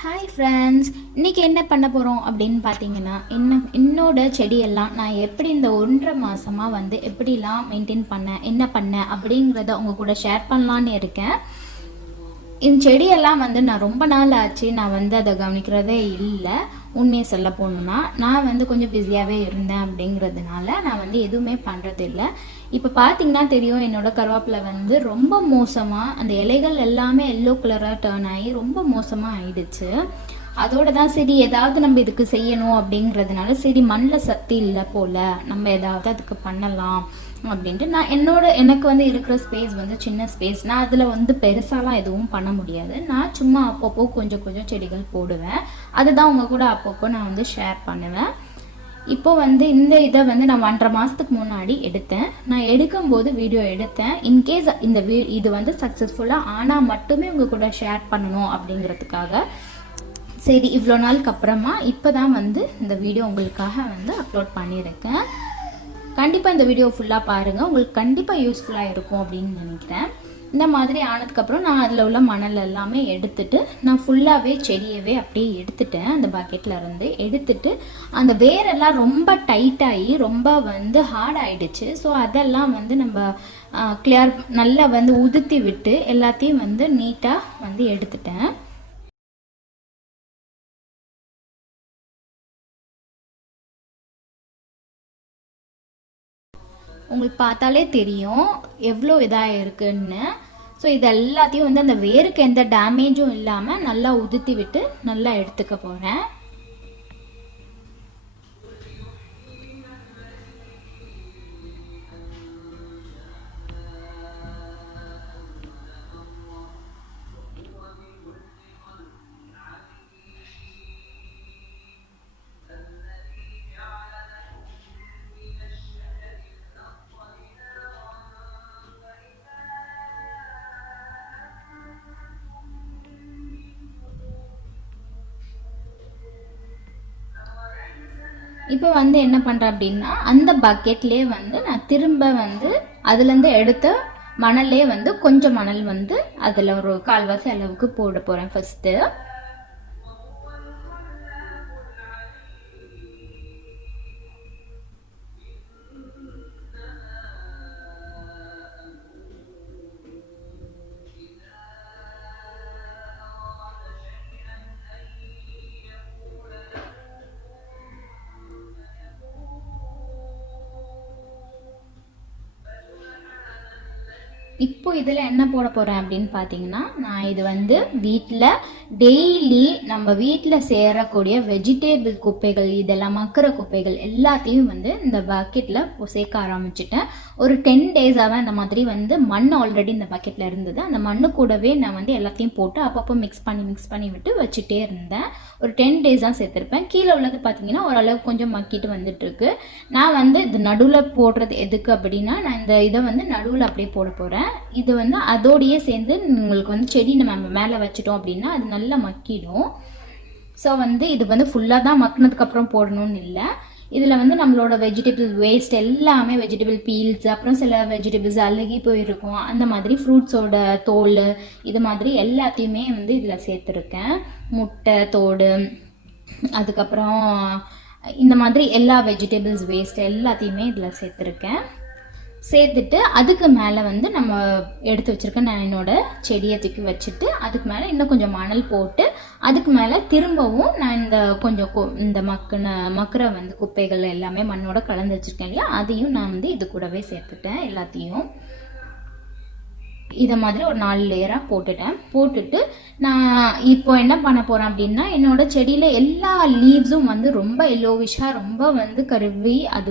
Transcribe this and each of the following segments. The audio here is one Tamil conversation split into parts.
ஹாய் ஃப்ரெண்ட்ஸ், இன்றைக்கி என்ன பண்ண போகிறோம் அப்படின்னு பார்த்தீங்கன்னா, என்னோட செடியெல்லாம் நான் எப்படி இந்த 1.5 மாதமாக எப்படிலாம் மெயின்டைன் பண்ணேன், என்ன பண்ணேன் அப்படிங்கிறத உங்கள் கூட ஷேர் பண்ணலான்னு இருக்கேன். இந்த செடியெல்லாம் நான் ரொம்ப நாள் ஆச்சு நான் அதை கவனிக்கிறதே இல்லை. உண்மையை சொல்ல போகணுன்னா நான் கொஞ்சம் பிஸியாகவே இருந்தேன் அப்படிங்கிறதுனால நான் எதுவுமே பண்ணுறதில்ல. இப்போ பார்த்தீங்கன்னா தெரியும், என்னோட கருவேப்பிலை ரொம்ப மோசமாக அந்த இலைகள் எல்லாமே எல்லோ கலராக டேர்ன் ஆகி ரொம்ப மோசமாக ஆயிடுச்சு. அதோட தான் சரி ஏதாவது நம்ம இதுக்கு செய்யணும் அப்படிங்கிறதுனால சரி மண்ணில் சக்தி இல்லை போல், நம்ம ஏதாவது அதுக்கு பண்ணலாம் அப்படின்ட்டு நான் எனக்கு இருக்கிற ஸ்பேஸ் சின்ன ஸ்பேஸ். நான் அதில் பெருசாலாம் எதுவும் பண்ண முடியாது. நான் சும்மா அப்பப்போ கொஞ்சம் கொஞ்சம் செடிகள் போடுவேன். அதுதான் உங்கள் கூட அப்பப்போ நான் ஷேர் பண்ணுவேன். இப்போ இந்த இதை நான் 1.5 மாதத்துக்கு முன்னாடி எடுத்தேன். நான் எடுக்கும்போது வீடியோ எடுத்தேன். இன்கேஸ் இது சக்ஸஸ்ஃபுல்லாக ஆனால் மட்டுமே உங்கள் கூட ஷேர் பண்ணணும் அப்படிங்கிறதுக்காக சரி இவ்வளோ நாளுக்கு அப்புறமா இப்போ தான் இந்த வீடியோ உங்களுக்காக அப்லோட் பண்ணியிருக்கேன். கண்டிப்பாக இந்த வீடியோ ஃபுல்லாக பாருங்கள், உங்களுக்கு கண்டிப்பாக யூஸ்ஃபுல்லாக இருக்கும் அப்படின்னு நினைக்கிறேன். இந்த மாதிரி ஆனதுக்கப்புறம் நான் அதில் உள்ள மணல் எல்லாமே எடுத்துட்டு நான் ஃபுல்லாகவே செடியவே அப்படியே எடுத்துட்டேன். அந்த பக்கெட்டில் இருந்து எடுத்துட்டு அந்த வேரெல்லாம் ரொம்ப டைட்டாகி ரொம்ப ஹார்ட் ஆகிடுச்சு. ஸோ அதெல்லாம் நம்ம கிளியர் நல்லா உதுத்தி விட்டு எல்லாத்தையும் நீட்டாக எடுத்துட்டேன். உங்களுக்கு பார்த்தாலே தெரியும் எவ்வளோ இதாக இருக்குன்னு. ஸோ இது எல்லாத்தையும் அந்த வேருக்கு எந்த டேமேஜும் இல்லாமல் நல்லா உதுத்தி விட்டு நல்லா எடுத்துக்க போகிறேன். இப்போ என்ன பண்ணுறேன் அப்படின்னா, அந்த பக்கெட்லேயே நான் திரும்ப அதுலேருந்து எடுத்த மணல்லே கொஞ்சம் மணல் அதில் ஒரு 1/4 அளவுக்கு போட போகிறேன் ஃபஸ்ட்டு. இப்போ இதில் என்ன போட போகிறேன் அப்படின்னு பார்த்தீங்கன்னா, நான் இது வீட்டில் டெய்லி நம்ம வீட்டில் சேரக்கூடிய வெஜிடேபிள் குப்பைகள், இதெல்லாம் மக்கிற குப்பைகள் எல்லாத்தையும் இந்த பக்கெட்டில் சேர்க்க ஆரம்பிச்சிட்டேன். ஒரு 10 டேஸாக தான் இந்த மாதிரி மண் ஆல்ரெடி இந்த பக்கெட்டில் இருந்தது. அந்த மண்ணு கூடவே நான் எல்லாத்தையும் போட்டு அப்பப்போ மிக்ஸ் பண்ணி விட்டு வச்சுட்டே இருந்தேன். ஒரு 10 டேஸ் தான் சேர்த்துருப்பேன். கீழே உள்ளது பார்த்தீங்கன்னா ஓரளவு கொஞ்சம் மக்கிட்டு வந்துட்டுருக்கு. நான் இது நடுவில் போடுறது எதுக்கு அப்படின்னா, நான் இந்த இதை நடுவில் அப்படியே போட போகிறேன். இது அதோடையே சேர்ந்து உங்களுக்கு செடி நம்ம மேலே வச்சிட்டோம் அப்படின்னா அது நல்லா மக்கிடும். ஸோ இது ஃபுல்லாக தான் மக்கினதுக்கப்புறம் போடணும்னு இல்லை. இதில் நம்மளோட வெஜிடபிள் வேஸ்ட் எல்லாமே, வெஜிடபிள் பீல்ஸ், அப்புறம் சில வெஜிடபிள்ஸ் அழுகி போயிருக்கும், அந்த மாதிரி ஃப்ரூட்ஸோட தோல், இது மாதிரி எல்லாத்தையுமே இதில் சேர்த்துருக்கேன். முட்டை தோடு, அதுக்கப்புறம் இந்த மாதிரி எல்லா வெஜிடபிள்ஸ் வேஸ்ட் எல்லாத்தையுமே இதில் சேர்த்துருக்கேன். சேர்த்துட்டு அதுக்கு மேலே நம்ம எடுத்து வச்சுருக்க நான் என்னோடய செடியை தூக்கி வச்சுட்டு அதுக்கு மேலே இன்னும் கொஞ்சம் மணல் போட்டு அதுக்கு மேலே திரும்பவும் நான் இந்த மக்கிற குப்பைகள் எல்லாமே மண்ணோட கலந்து வச்சுருக்கேன் இல்லையா, அதையும் நான் இது கூடவே சேர்த்துட்டேன் எல்லாத்தையும். இதை மாதிரி ஒரு 4 லேயராக போட்டுட்டு நான் இப்போ என்ன பண்ண போகிறேன் அப்படின்னா, என்னோட செடியில் எல்லா லீவ்ஸும் ரொம்ப எல்லோவிஷாக ரொம்ப கருவி, அது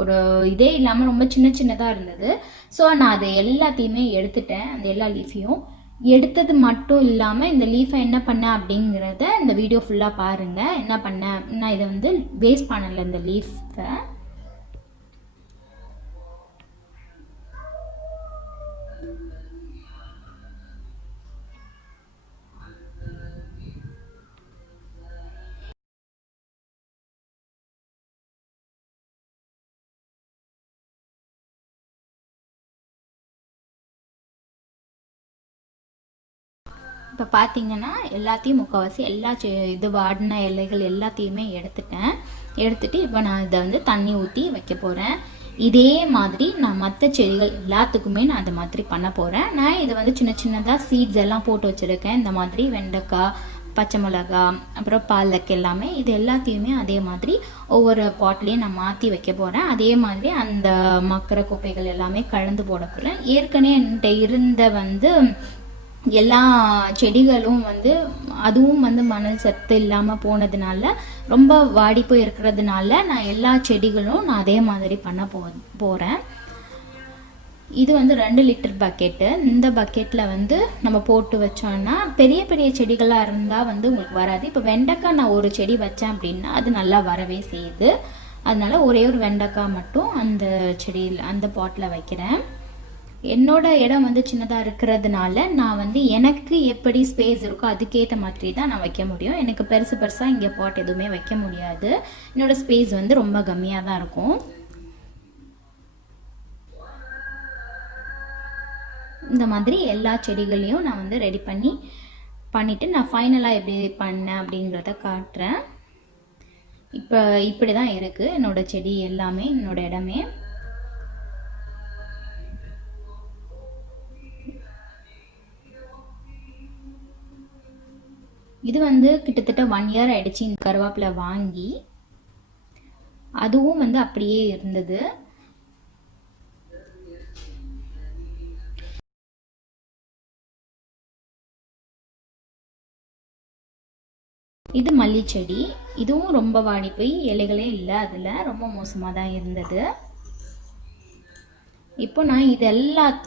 ஒரு இதே இல்லாமல் ரொம்ப சின்னதாக இருந்தது. ஸோ நான் அதை எல்லாத்தையுமே எடுத்துட்டேன். அந்த எல்லா லீஃபையும் எடுத்தது மட்டும் இல்லாமல் இந்த லீஃபை என்ன பண்ணேன் அப்படிங்கிறத இந்த வீடியோ ஃபுல்லாக பாருங்கள். என்ன பண்ணேன், நான் இதை வேஸ்ட் பண்ணலை இந்த லீஃபை. இப்போ பார்த்தீங்கன்னா எல்லாத்தையும் முக்கால்வாசி எல்லா இது வாடின இலைகள் எல்லாத்தையுமே எடுத்துட்டு இப்போ நான் இதை வந்து தண்ணி ஊற்றி வைக்க போகிறேன். இதே மாதிரி நான் மற்ற செடிகள் எல்லாத்துக்குமே நான் அந்த மாதிரி பண்ண போகிறேன். நான் இதை வந்து சின்ன சின்னதாக சீட்ஸ் எல்லாம் போட்டு வச்சுருக்கேன். இந்த மாதிரி வெண்டைக்காய், பச்சை மிளகா, அப்புறம் பாலக் எல்லாமே இது எல்லாத்தையுமே அதே மாதிரி ஒவ்வொரு பாட்லேயும் நான் மாற்றி வைக்க போகிறேன். அதே மாதிரி அந்த மக்கிற குப்பைகள் எல்லாமே கலந்து போட போகிறேன். ஏற்கனவே என்கிட்ட இருந்த வந்து எல்லா செடிகளும் வந்து அதுவும் வந்து மணல் சத்து இல்லாமல் போனதுனால ரொம்ப வாடி போய் இருக்கிறதுனால நான் எல்லா செடிகளும் நான் அதே மாதிரி பண்ண போகிறேன். இது வந்து 2 லிட்டர் பக்கெட்டு. இந்த பக்கெட்டில் வந்து நம்ம போட்டு வச்சோன்னா பெரிய பெரிய செடிகளாக இருந்தால் வந்து உங்களுக்கு வராது. இப்போ வெண்டைக்காய் நான் ஒரு செடி வச்சேன் அப்படின்னா அது நல்லா வரவே செய்யுது. அதனால ஒரே ஒரு வெண்டைக்காய் மட்டும் அந்த செடியில் அந்த பாட்டில் வைக்கிறேன். என்னோட இடம் வந்து சின்னதாக இருக்கிறதுனால நான் வந்து எனக்கு எப்படி ஸ்பேஸ் இருக்கோ அதுக்கேற்ற மாதிரி தான் நான் வைக்க முடியும். எனக்கு பெருசாக இங்கே பாட் எதுவுமே வைக்க முடியாது. என்னோடய ஸ்பேஸ் வந்து ரொம்ப கம்மியாக தான் இருக்கும். இந்த மாதிரி எல்லா செடிகளையும் நான் வந்து ரெடி பண்ணிவிட்டு நான் ஃபைனலாக எப்படி பண்ணேன் அப்படிங்கிறத காட்டுறேன். இப்போ இப்படி தான் இருக்குது என்னோடய செடி எல்லாமே, என்னோடய இடமே. இது வந்து கிட்டத்தட்ட 1 இயர் ஆயிடுச்சு இந்த கருவேப்பிலை வாங்கி. அதுவும் வந்து அப்படியே இருந்தது. இது மல்லி செடி. இதுவும் ரொம்ப வாடி போய் இலைகளே இல்லை, அதில் ரொம்ப மோசமாக தான் இருந்தது. இப்போ நான் இது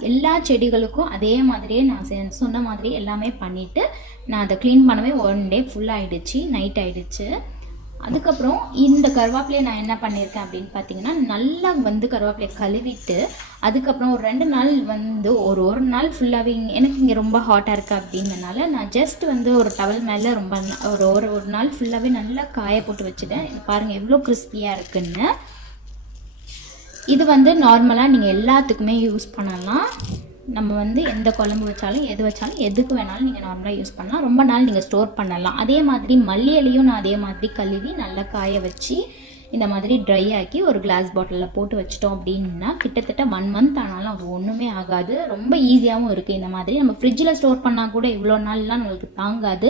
எல்லா செடிகளுக்கும் அதே மாதிரியே நான் சொன்ன மாதிரி எல்லாமே பண்ணிவிட்டு நான் அதை க்ளீன் பண்ணவே 1 டே ஃபுல்லாகிடுச்சு, நைட் ஆகிடுச்சு. அதுக்கப்புறம் இந்த கருவேப்பிலையை நான் என்ன பண்ணியிருக்கேன் அப்படின்னு பார்த்தீங்கன்னா, நல்லா வந்து கருவேப்பிலையை கழுவிட்டு அதுக்கப்புறம் ஒரு 2 நாள் வந்து ஒரு நாள் ஃபுல்லாகவே எனக்கு இங்கே ரொம்ப ஹாட்டாக இருக்குது அப்படிங்கிறனால நான் ஜஸ்ட் வந்து ஒரு டவல் மேலே ரொம்ப ஒரு நாள் ஃபுல்லாகவே நல்லா காய போட்டு வச்சுட்டேன். பாருங்கள் எவ்வளோ கிறிஸ்பியாக இருக்குன்னு. இது வந்து நார்மலாக நீங்கள் எல்லாத்துக்குமே யூஸ் பண்ணலாம். நம்ம வந்து எந்த குழம்பு வச்சாலும் எது வச்சாலும் எதுக்கு வேணாலும் நீங்கள் நார்மலாக யூஸ் பண்ணலாம். ரொம்ப நாள் நீங்கள் ஸ்டோர் பண்ணலாம். அதே மாதிரி மல்லி இலையும் நான் அதே மாதிரி கழுவி நல்லா காய வச்சு இந்த மாதிரி ட்ரை ஆக்கி ஒரு கிளாஸ் பாட்டிலில் போட்டு வச்சிட்டோம் அப்படின்னா கிட்டத்தட்ட 1 மந்த் ஆனாலும் அது ஒன்றுமே ஆகாது. ரொம்ப ஈஸியாகவும் இருக்குது. இந்த மாதிரி நம்ம ஃப்ரிட்ஜில் ஸ்டோர் பண்ணால் கூட இவ்வளோ நாள்லாம் நம்மளுக்கு தாங்காது.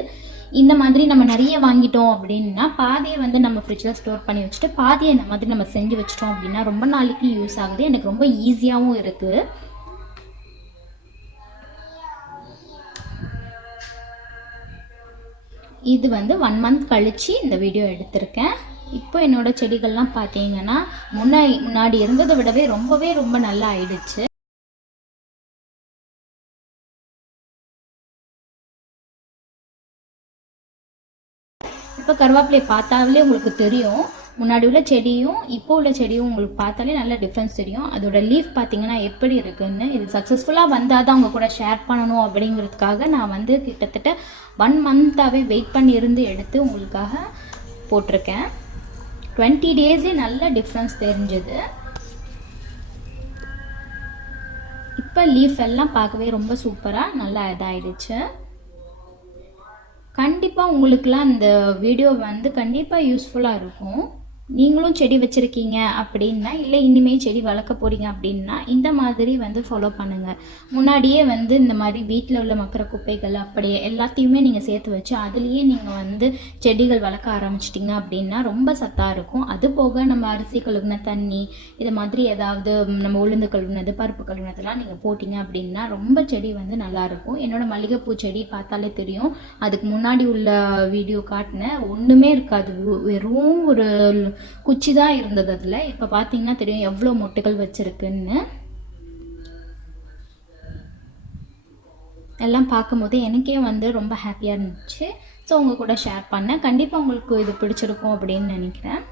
இந்த மாதிரி நம்ம நிறைய வாங்கிட்டோம் அப்படின்னா பாதியை வந்து நம்ம ஃப்ரிட்ஜில் ஸ்டோர் பண்ணி வச்சுட்டு பாதியை இந்த மாதிரி நம்ம செஞ்சு வச்சிட்டோம் அப்படின்னா ரொம்ப நாளைக்கு யூஸ் ஆகுது. எனக்கு ரொம்ப ஈஸியாகவும் இருக்குது. இது வந்து 1 மந்த் கழித்து இந்த வீடியோ எடுத்திருக்கேன். இப்போ என்னோடய செடிகள்லாம் பார்த்தீங்கன்னா முன்னாடி இருந்ததை விடவே ரொம்ப நல்லா ஆயிடுச்சு. இப்போ கருவேப்பிலையை பார்த்தாலே உங்களுக்கு தெரியும், முன்னாடி உள்ள செடியும் இப்போ உள்ள செடியும் உங்களுக்கு பார்த்தாலே நல்ல டிஃப்ரென்ஸ் தெரியும். அதோட லீஃப் பார்த்தீங்கன்னா எப்படி இருக்குன்னு. இது சக்ஸஸ்ஃபுல்லாக வந்தால் தான் அவங்க கூட ஷேர் பண்ணணும் அப்படிங்கிறதுக்காக நான் வந்து கிட்டத்தட்ட 1 மந்த்தாகவே வெயிட் பண்ணி இருந்து எடுத்து உங்களுக்காக போட்டிருக்கேன். 20 டேஸே நல்ல டிஃப்ரென்ஸ் தெரிஞ்சது. இப்போ லீஃப் எல்லாம் பார்க்கவே ரொம்ப சூப்பராக நல்லா இதாகிடுச்சு. கண்டிப்பாக உங்களுக்குலாம் இந்த வீடியோ வந்து கண்டிப்பாக யூஸ்ஃபுல்லாக இருக்கும். நீங்களும் செடி வச்சுருக்கீங்க அப்படின்னா, இல்லை இனிமேல் செடி வளர்க்க போகிறீங்க அப்படின்னா இந்த மாதிரி வந்து ஃபாலோ பண்ணுங்கள். முன்னாடியே வந்து இந்த மாதிரி வீட்டில் உள்ள மக்கிற குப்பைகள் அப்படியே எல்லாத்தையுமே நீங்கள் சேர்த்து வச்சு அதுலேயே நீங்கள் வந்து செடிகள் வளர்க்க ஆரம்பிச்சிட்டிங்க அப்படின்னா ரொம்ப சத்தாக இருக்கும். அது போக நம்ம அரிசி கழுவின தண்ணி, இது மாதிரி ஏதாவது நம்ம உளுந்து கழுவினது, பருப்பு கழுவினதெல்லாம் நீங்கள் போட்டிங்க அப்படின்னா ரொம்ப செடி வந்து நல்லாயிருக்கும். என்னோடய மல்லிகைப்பூ செடி பார்த்தாலே தெரியும். அதுக்கு முன்னாடி உள்ள வீடியோ காட்டினேன், ஒன்றுமே இருக்காது, வெறும் ஒரு குச்சி தான் இருந்தது. அதில் இப்போ பார்த்தீங்கன்னா தெரியும் எவ்வளோ மொட்டுகள் வச்சுருக்குன்னு. எல்லாம் பார்க்கும்போது எனக்கே வந்து ரொம்ப ஹாப்பியாக இருந்துச்சு. ஸோ உங்கள் கூட ஷேர் பண்ணேன். கண்டிப்பாக உங்களுக்கு இது பிடிச்சிருக்கும் அப்படின்னு நினைக்கிறேன்.